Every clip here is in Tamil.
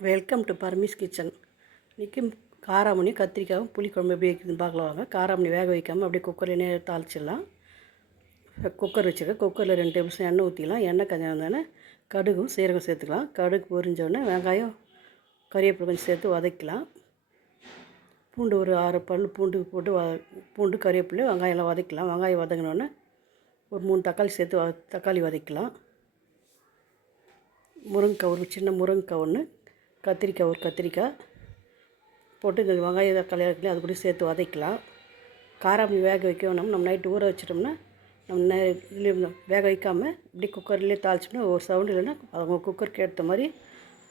வெல்கம் டு பர்மிஸ் கிச்சன் இன்றைக்கி காராமணி கத்திரிக்காயும் புளிக்குழம்பு எப்படி வைக்குதுன்னு பார்க்கலாம் வாங்க. காராமணி வேக வைக்காமல் அப்படியே குக்கர்லேயே தாளிச்சிடலாம். குக்கர் வச்சுருக்கேன். குக்கரில் ரெண்டு டேபிள் ஸ்பூன் எண்ணெய் ஊற்றிக்கலாம் எண்ணெய் கொஞ்சம் வந்தோடனே கடுகும் சீரகம் சேர்த்துக்கலாம். கடுகு பொரிஞ்சோடனே வெங்காயம் கறிவேப்பிலை கொஞ்சம் சேர்த்து வதக்கலாம். பூண்டு ஒரு ஆறு பல் பூண்டு போட்டு வ பூண்டு கறிவேப்பிலை வெங்காயம்லாம் வதக்கலாம். வெங்காயம் வதங்கினோடனே ஒரு மூணு தக்காளி சேர்த்து வ தக்காளி வதக்கலாம். முருங்கைக்காய் ஒரு சின்ன முருங்கைக்காய் ஒன்று கத்திரிக்காய் ஒரு கத்திரிக்காய் போட்டு இந்த வெங்காயம் தக்காளி இருக்குல்ல அது கூட சேர்த்து வதக்கலாம். காராமணி வேக வைக்கணும். நம்ம நைட்டு ஊற வச்சிட்டோம்னா நம்ம வேக வைக்காமல் இப்படி குக்கர்லேயே தாளிச்சோம்னா ஒரு சவுண்டு இல்லைன்னா அவங்க குக்கருக்கு ஏற்ற மாதிரி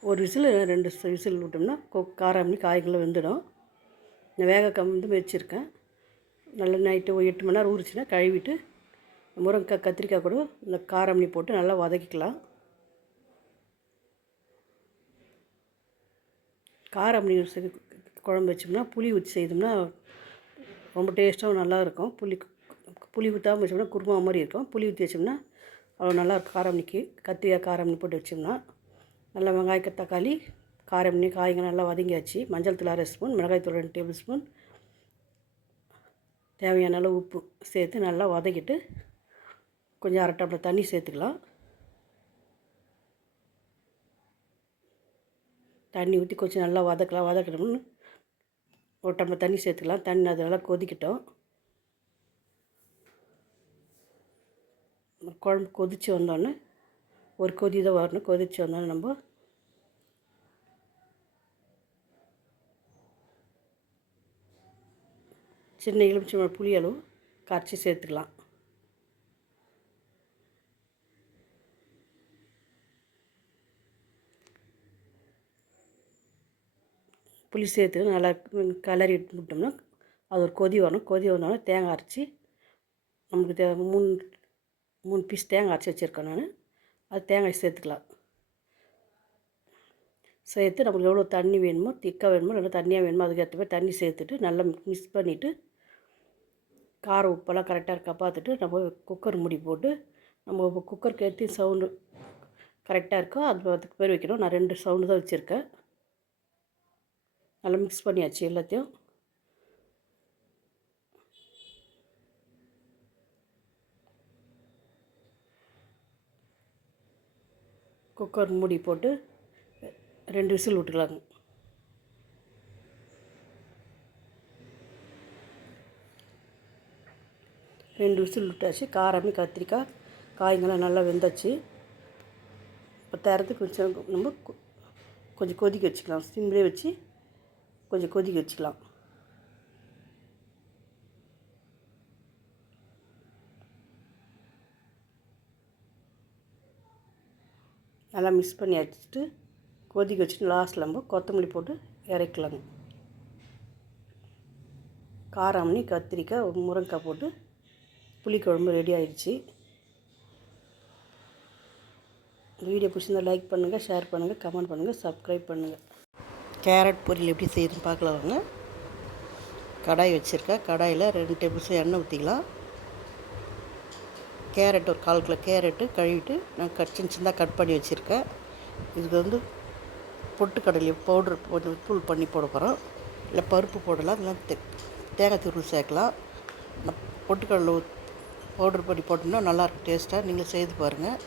ஒரு விசில் ரெண்டு விசில் விட்டோம்னா கொ காராமணி காய்களும் வெந்துடும். நான் வேக கம்பு வச்சுருக்கேன். நல்லா நைட்டு ஒரு எட்டு மணி நேரம் ஊறிச்சுன்னா கழுவிட்டு முருங்கைக்காய் கத்திரிக்காய் கூட இந்த காராமணி போட்டு நல்லா வதக்கிக்கலாம். காரம் அப்படி செய் குழம்பு வச்சோம்னா புளி ஊற்றி செய்தோம்னா ரொம்ப டேஸ்ட்டாகவும் நல்லாயிருக்கும். புளி புளி ஊற்றாமல் வச்சோம்னா குருமா மாதிரி இருக்கும். புளி ஊற்றி வச்சோம்னா அவ்வளோ நல்லா இருக்கும் காரமணிக்கு கத்திரிக்காய் காரமணி போட்டு வச்சோம்னா நல்லா வெங்காயக்க தக்காளி காரம்னி காய்ங்க நல்லா வதங்கியாச்சு. மஞ்சள் தூள் அரை ஸ்பூன் மிளகாய் தூள் ரெண்டு டேபிள் ஸ்பூன். தேவையான அளவு உப்பு சேர்த்து நல்லா வதக்கிட்டு கொஞ்சம் அரை டம்ளர் தண்ணி சேர்த்துக்கலாம். தண்ணி ஊற்றி கொஞ்சம் நல்லா வதக்கலாம் வதக்கணும்னு. ஒரு டம்ளர் தண்ணி சேர்த்துக்கலாம். தண்ணி அது நல்லா கொதிக்கட்டும். குழம்பு கொதித்து வந்தோடனே ஒரு கொதி தான் வரணும். கொதித்து வந்தோடனே நம்ம சின்ன எலுமிச்சம்பழம் புளி அளவு கரைச்சி சேர்த்துக்கலாம். புளி சேர்த்து நல்லா கிளறி விட்டோம்னா அது ஒரு கொதி வரணும். கொதி வந்தோடனே தேங்காய் அரைச்சி நமக்கு தே மூணு மூணு பீஸ் தேங்காய் அரைச்சி வச்சுருக்கேன் நான். அது தேங்காய் சேர்த்துக்கலாம். சேர்த்து நம்மளுக்கு எவ்வளோ தண்ணி வேணுமோ திக்காக வேணுமோ நல்லா தண்ணியாக வேணுமோ அதுக்கேற்ற மாதிரி தண்ணி சேர்த்துட்டு நல்லா மிக்ஸ் பண்ணிவிட்டு காரம் உப்பெல்லாம் கரெக்டாக இருக்கா பார்த்துட்டு நம்ம குக்கர் மூடி போட்டு நம்ம குக்கருக்கு ஏற்றி சவுண்டு கரெக்டாக இருக்கோ அது அதுக்கு பேர் வைக்கணும். நான் ரெண்டு சவுண்டு தான் வச்சுருக்கேன். நல்லா மிக்ஸ் பண்ணியாச்சு எல்லாத்தையும். குக்கர் மூடி போட்டு ரெண்டு விசில் விட்டுக்கலாங்க. ரெண்டு விசில் விட்டாச்சு. காரமே கத்திரிக்காய் காய்ங்கெல்லாம் நல்லா வெந்தாச்சு. இப்போ தரத்துக்கு கொஞ்சம் நம்ம கொ- கொஞ்சம் கொதிக்க வச்சுக்கலாம். சிம்லேயே வச்சு கொஞ்சம் கொதிக்க வச்சுக்கலாம். நல்லா மிக்ஸ் பண்ணி வச்சுட்டு கொதிக்க வச்சுட்டு லாஸ்ட்டில் நம்ம கொத்தமல்லி போட்டு இறக்கலாங்க காராமணி கத்திரிக்காய் முருங்கைக்காய் போட்டு புளிக்குழம்பு ரெடி ஆயிடுச்சு. வீடியோ பிடிச்சிருந்தா லைக் பண்ணுங்கள் ஷேர் பண்ணுங்கள் கமெண்ட் பண்ணுங்கள் சப்ஸ்கிரைப் பண்ணுங்கள் கேரட் பொரியல் எப்படி செய்யுதுன்னு பார்க்கலாம் வாங்க. கடாய் வச்சுருக்கேன். கடாயில் ரெண்டு டேபிள் ஸ்பூன் எண்ணெய் ஊற்றிக்கலாம் கேரட் ஒரு கால் கிலோ கேரட்டு கழுவிட்டு நான் கட் சின்ன சின்னதாக கட் பண்ணி வச்சுருக்கேன். இதுக்கு வந்து பொட்டுக்கடலை பவுட்ரு கொஞ்சம் தூள் பண்ணி போட போகிறோம் இல்லை பருப்பு போடலாம். இல்லை தே தேங்காய் துருள் சேர்க்கலாம். நான் பொட்டுக்கடலை பவுட்ரு பண்ணி போட்டோம்னா நல்லாயிருக்கும். டேஸ்ட்டாக நீங்கள் செய்து பாருங்கள்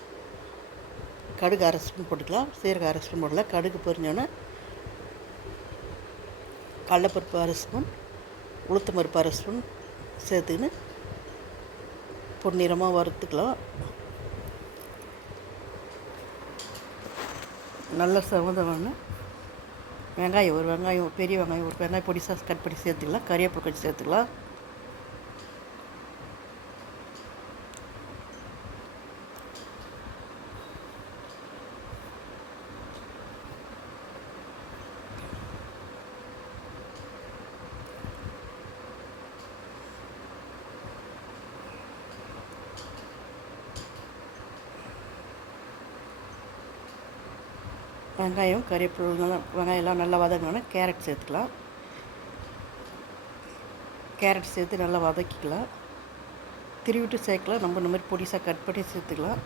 கடுகு அரை ஸ்பூன் போட்டுக்கலாம். சீரகம் அரை ஸ்பூன் போடலாம். கடுகு பொரிஞ்சோன்னே கடலப்பருப்பு அரை ஸ்பூன் உளுத்தம் பருப்பு அரை ஸ்பூன் சேர்த்துக்கின்னு பொன்னிறமாக வறுத்துக்கலாம். நல்ல சமதமான வெங்காயம் ஒரு வெங்காயம் பெரிய வெங்காயம் ஒரு வெங்காயம் பொடிசாக கட் பண்ணி சேர்த்துக்கலாம். கறிவேப்பிலை கொஞ்சம் சேர்த்துக்கலாம். வெங்காயம் கறிவேப்பிலை நல்லா வெங்காயம்லாம் நல்லா வதங்கினோன்னே கேரட் சேர்த்துக்கலாம். கேரட் சேர்த்து நல்லா வதக்கிக்கலாம். திருவிட்டு சேர்க்கலாம். நம்ம இந்த மாதிரி பொடிசாக கட் பண்ணி சேர்த்துக்கலாம்.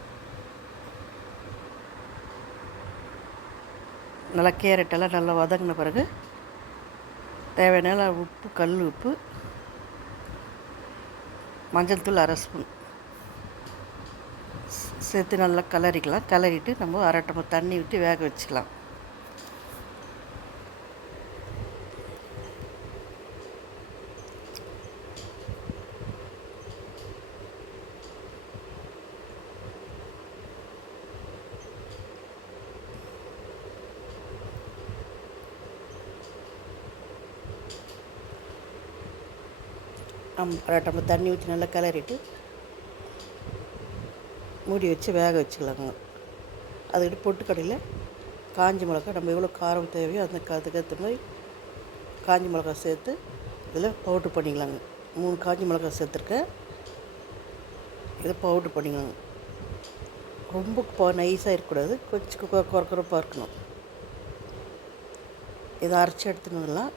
நல்லா கேரட்டெல்லாம் நல்லா வதங்கின பிறகு தேவையான உப்பு கல் உப்பு மஞ்சள் தூள் அரை ஸ்பூன். சேர்த்து நல்லா கலரிக்கலாம் கலரிட்டு நம்ம அரை டம்ளர் தண்ணி விட்டு வேக வச்சுக்கலாம். அம் அரை டம்ளர் தண்ணி ஊற்றி நல்லா கலரிட்டு மூடி வச்சு வேக வச்சுக்கலாங்க. அதுக்கிட்ட பொட்டுக்கடையில் காஞ்சி மிளகா நம்ம எவ்வளோ காரம் தேவையோ அந்த அதுக்கேற்ற மாதிரி காஞ்சி மிளகா சேர்த்து இதில் பவுட்ரு பண்ணிக்கலாங்க. மூணு காஞ்சி மிளகா சேர்த்துருக்கேன். இதை பவுட்ரு பண்ணிக்கலாங்க. ரொம்ப நைஸாக இருக்கக்கூடாது. கொஞ்சம் குறக்குறப்பாக இருக்கணும். இதை அரைச்சி எடுத்துனதெல்லாம்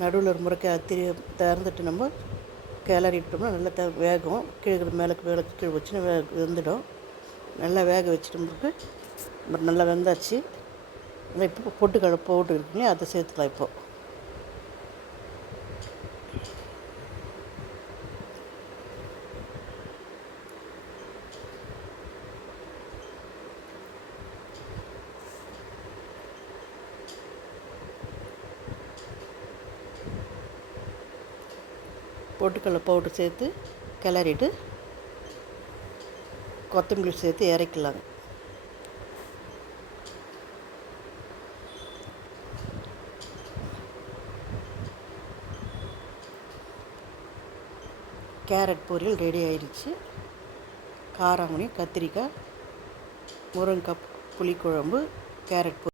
நடுவில் ஒரு முறைக்கு திரு திறந்துட்டு நம்ம கிளறிட்டோம்னா நல்லா த வேகும். கீழே மேலே மேலே கீழே வச்சுன்னா வே வெந்துடும். நல்லா வேக வச்சுட்டு பிறகு நல்லா வெந்தாச்சு. இப்போ பொட்டுக்கடலை போட்டு இருக்குங்க அதை சேர்த்துக்கலாம் இப்போது பொட்டுக்கடலை பவுட்ரு சேர்த்து கிளறிட்டு கொத்தமல்லி சேர்த்து இறக்கலாங்க கேரட் பொரியல் ரெடி ஆயிடுச்சு. காராமணி கத்திரிக்காய் முருங்கைக்காய் புளிக்குழம்பு கேரட் பொரியல்